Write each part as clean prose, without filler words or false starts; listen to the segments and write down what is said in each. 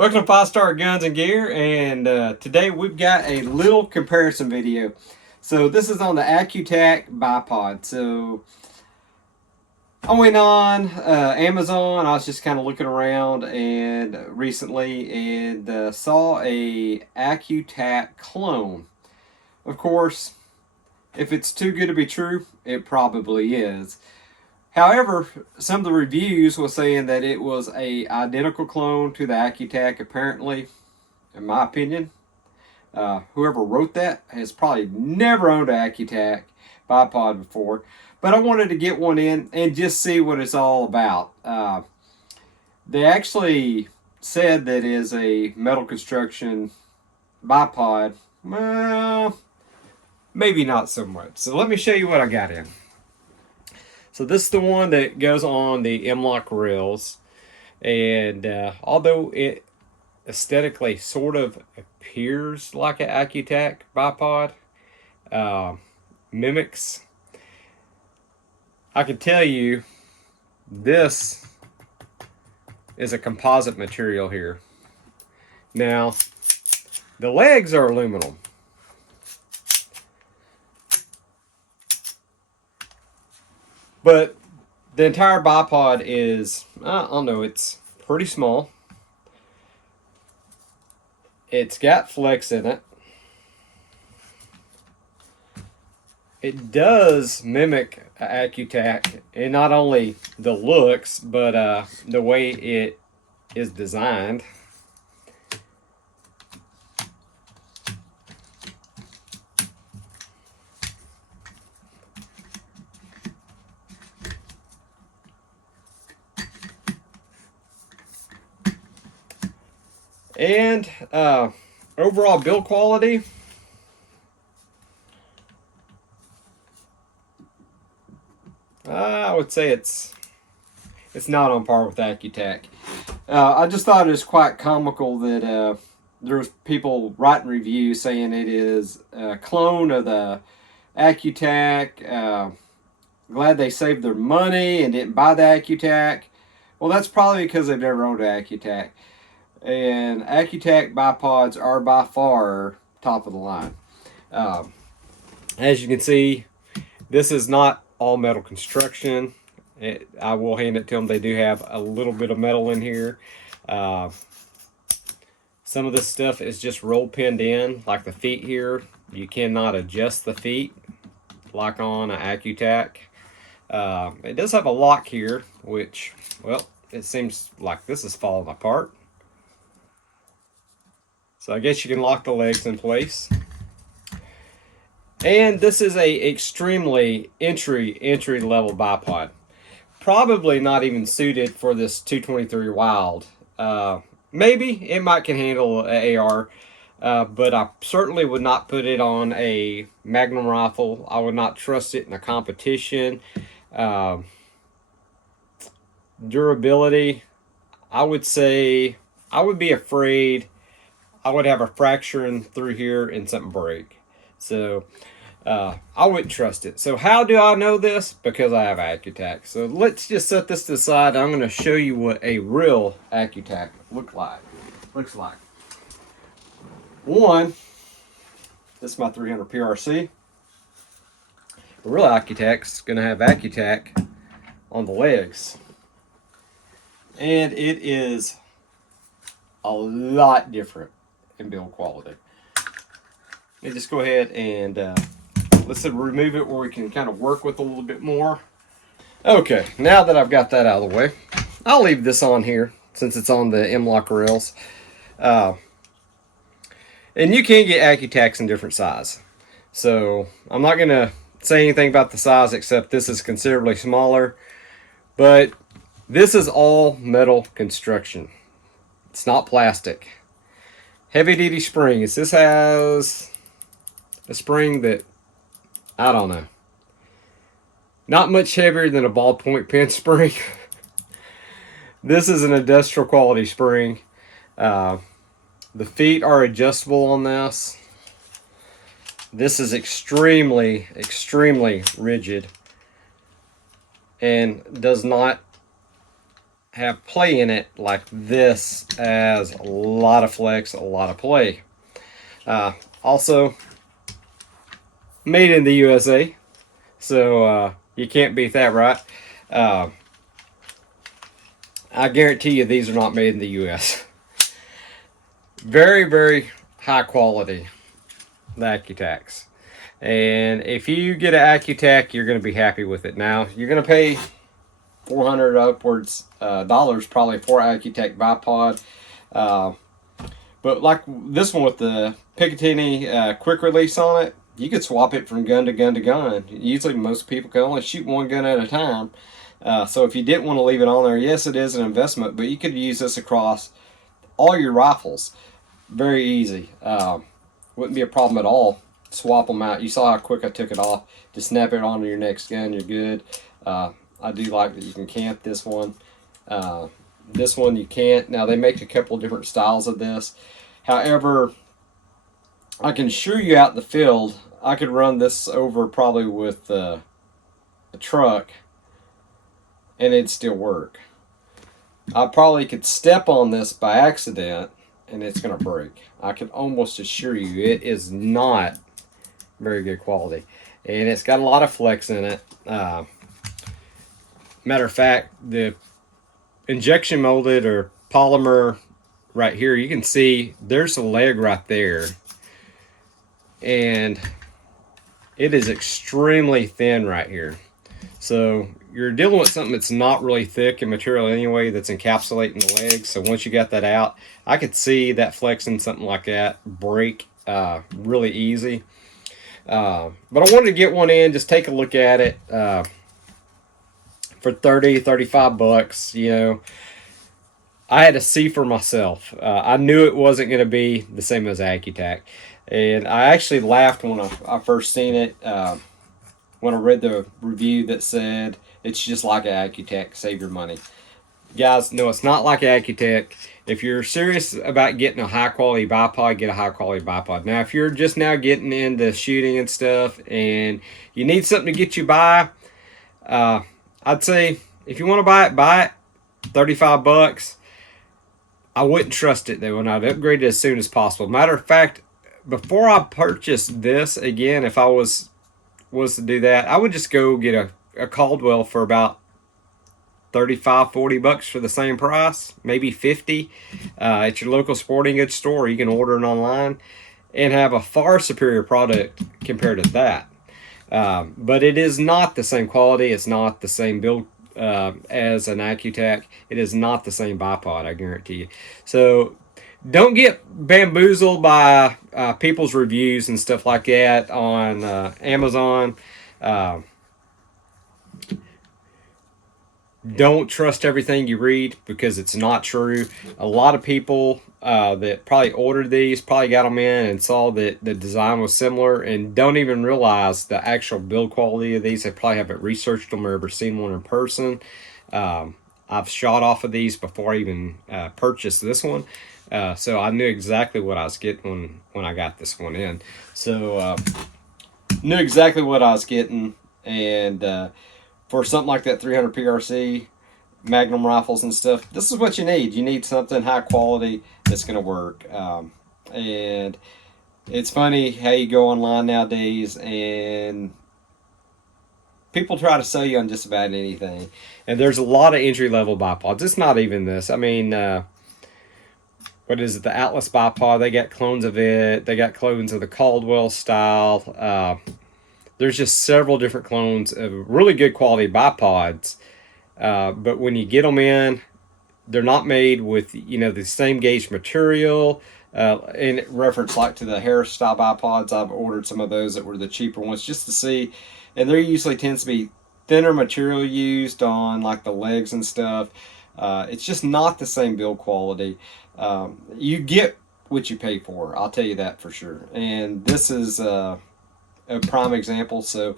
Welcome to 5 Star Guns and Gear, and today we've got a little comparison video. So this is on the AccuTac BiPod. So I went on Amazon. I was just kind of looking around and recently and saw a AccuTac clone. Of course, if it's too good to be true, it probably is. However, some of the reviews were saying that it was a identical clone to the AccuTac. Apparently, in my opinion, whoever wrote that has probably never owned an AccuTac BiPod before. But I wanted to get one in and just see what it's all about. They actually said that it is a metal construction bipod. Well, maybe not so much. So let me show you what I got in. So this is the one that goes on the M-LOK rails, and although it aesthetically sort of appears like an AccuTac bipod, mimics, I can tell you this is a composite material here. Now, the legs are aluminum. But the entire bipod is, I don't know, it's pretty small. It's got flex in it. It does mimic AccuTac, and not only the looks, but the way it is designed. And overall build quality, I would say it's not on par with AccuTac. I just thought it was quite comical that there was people writing reviews saying it is a clone of the AccuTac. Glad they saved their money and didn't buy the AccuTac. Well, that's probably because they've never owned an AccuTac. And AccuTac bipods are by far top of the line. As you can see, this is not all metal construction. I will hand it to them. They do have a little bit of metal in here. Some of this stuff is just roll pinned in, like the feet here. You cannot adjust the feet like on an AccuTac. It does have a lock here, which, well, it seems like this is falling apart. So I guess you can lock the legs in place. And this is a extremely entry level bipod. Probably not even suited for this 223 Wild. Maybe it might can handle an AR, but I certainly would not put it on a Magnum rifle. I would not trust it in a competition. Durability, I would say I would be afraid I would have a fracture in through here and something break. So I wouldn't trust it. So how do I know this? Because I have AccuTac. So let's just set this to the side. I'm going to show you what a real AccuTac looks like. One, this is my 300 PRC. A real AccuTac is going to have AccuTac on the legs. And it is a lot different in build quality. Let me just go ahead and let's remove it where we can kind of work with a little bit more. Okay, now that I've got that out of the way, I'll leave this on here since it's on the M-LOK rails. And you can get AccuTacs in different size. So I'm not going to say anything about the size except this is considerably smaller. But this is all metal construction. It's not plastic. Heavy duty springs. This has a spring that, I don't know, not much heavier than a ballpoint pen spring. This is an industrial quality spring. The feet are adjustable on this. This is extremely rigid and does not have play in it like this has a lot of flex, a lot of play. Also, made in the USA, so you can't beat that, right? I guarantee you these are not made in the US. Very, very high quality, the AccuTacs. And if you get an AccuTac, you're going to be happy with it. Now, you're going to pay $400 upwards dollars probably for AccuTac BiPod. But like this one with the Picatinny quick release on it, you could swap it from gun to gun to gun. Usually most people can only shoot one gun at a time. So if you didn't want to leave it on there, yes, it is an investment, but you could use this across all your rifles. Very easy. Wouldn't be a problem at all. Swap them out. You saw how quick I took it off. Just snap it onto your next gun. You're good. I do like that you can camp this one. This one you can't. Now they make a couple different styles of this. However, I can assure you out in the field, I could run this over probably with a truck and it'd still work. I probably could step on this by accident and it's going to break. I can almost assure you it is not very good quality. And it's got a lot of flex in it. Matter of fact, the injection molded or polymer right here, you can see there's a leg right there. And it is extremely thin right here. So you're dealing with something that's not really thick in material anyway, that's encapsulating the legs. So once you got that out, I could see that flexing something like that break really easy. But I wanted to get one in, just take a look at it for 30, 35 bucks. You know, I had to see for myself. I knew it wasn't going to be the same as AccuTac. And I actually laughed when I first seen it. When I read the review that said it's just like an AccuTac, save your money. Guys, no, it's not like an AccuTac. If you're serious about getting a high quality bipod, get a high quality bipod. Now, if you're just now getting into shooting and stuff and you need something to get you by, I'd say if you want to buy it, 35 bucks. I wouldn't trust it though, and I'd upgrade it as soon as possible. Matter of fact, before I purchased this, again, if I was to do that, I would just go get a Caldwell for about 35, 40 bucks for the same price, maybe 50 at your local sporting goods store. You can order it online and have a far superior product compared to that. But it is not the same quality. It's not the same build as an AccuTac. It is not the same bipod, I guarantee you. So don't get bamboozled by people's reviews and stuff like that on Amazon. Don't trust everything you read because it's not true. A lot of people that probably ordered these probably got them in and saw that the design was similar and don't even realize the actual build quality of these. They probably haven't researched them or ever seen one in person. I've shot off of these before I even purchased this one. So I knew exactly what I was getting when I got this one in. So knew exactly what I was getting, and for something like that 300 PRC, Magnum rifles and stuff, this is what you need. You need something high quality that's going to work. And it's funny how you go online nowadays and people try to sell you on just about anything. And there's a lot of entry-level bipods. It's not even this. I mean, what is it? The Atlas bipod. They got clones of it. They got clones of the Caldwell style. There's just several different clones of really good quality bipods. But when you get them in, they're not made with, you know, the same gauge material. In reference like to the Harris style bipods, I've ordered some of those that were the cheaper ones just to see. And there usually tends to be thinner material used on like the legs and stuff. It's just not the same build quality. You get what you pay for. I'll tell you that for sure. And this is a prime example. So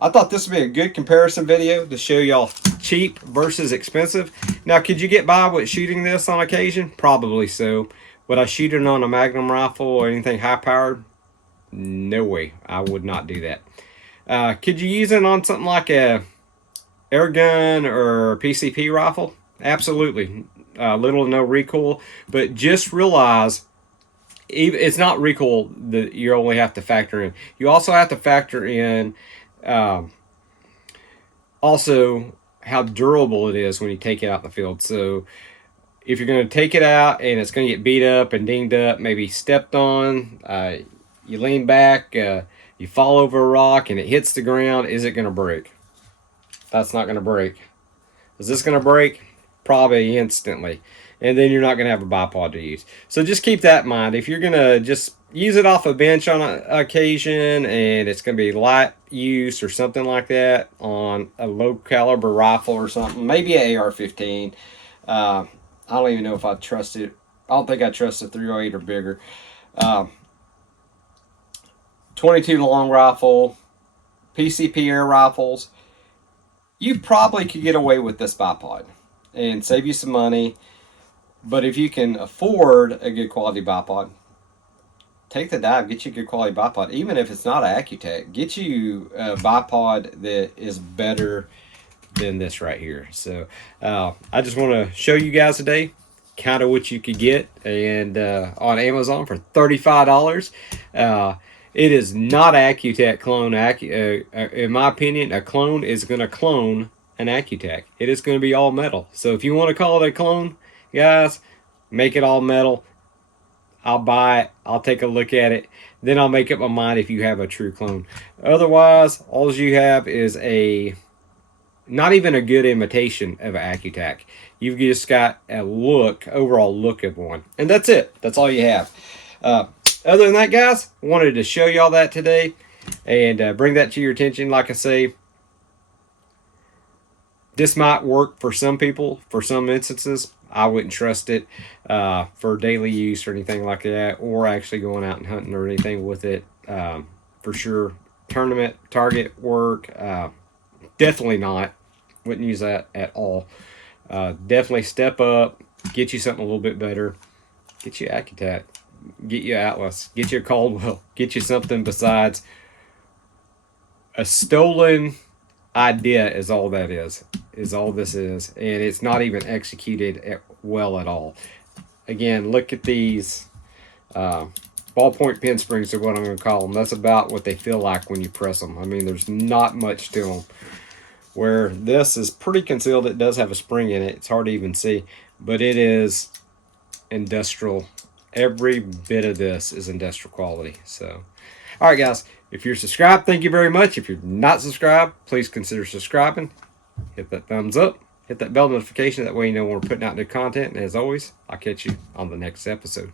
I thought this would be a good comparison video to show y'all cheap versus expensive. Now, could you get by with shooting this on occasion? Probably so. Would I shoot it on a Magnum rifle or anything high powered? No way. I would not do that. Could you use it on something like a air gun or PCP rifle? Absolutely. Little to no recoil, but just realize it's not recoil that you only have to factor in. You also have to factor in um, also how durable it is when you take it out in the field. So if you're going to take it out and it's going to get beat up and dinged up, maybe stepped on, you lean back, you fall over a rock and it hits the ground, is it going to break? That's not going to break. Is this going to break? Probably instantly. And then you're not going to have a bipod to use. So just keep that in mind. If you're going to just use it off a bench on occasion and it's going to be light use or something like that on a low caliber rifle or something, maybe an AR-15. I don't even know if I trust it. I don't think I trust a 308 or bigger. 22 long rifle, PCP air rifles, you probably could get away with this bipod and save you some money. But if you can afford a good quality bipod, take the dive, get you a good quality bipod. Even if it's not an AccuTac, get you a bipod that is better than this right here. So I just want to show you guys today kind of what you could get and on Amazon for $35. It is not an AccuTac clone. In my opinion, a clone is going to clone an AccuTac. It is going to be all metal. So if you want to call it a clone, guys, make it all metal. I'll buy it. I'll take a look at it. Then I'll make up my mind if you have a true clone. Otherwise, all you have is not even a good imitation of an AccuTac. You've just got a overall look of one. And that's it. That's all you have. Other than that, guys, wanted to show y'all that today and bring that to your attention. Like I say, this might work for some people, for some instances. I wouldn't trust it for daily use or anything like that, or actually going out and hunting or anything with it. For sure, tournament, target work, definitely not. Wouldn't use that at all. Definitely step up, get you something a little bit better. Get you AccuTac, get you Atlas, get you a Caldwell, get you something besides a stolen idea is all that is all this is, and it's not even executed well at all. Again, look at these ballpoint pin springs are what I'm going to call them. That's about what they feel like when you press them. I mean, there's not much to them. Where this is pretty concealed, it does have a spring in it. It's hard to even see, but it is industrial. Every bit of this is industrial quality. So, all right, guys, if you're subscribed, thank you very much. If you're not subscribed, please consider subscribing. Hit that thumbs up. Hit that bell notification. That way you know when we're putting out new content. And as always, I'll catch you on the next episode.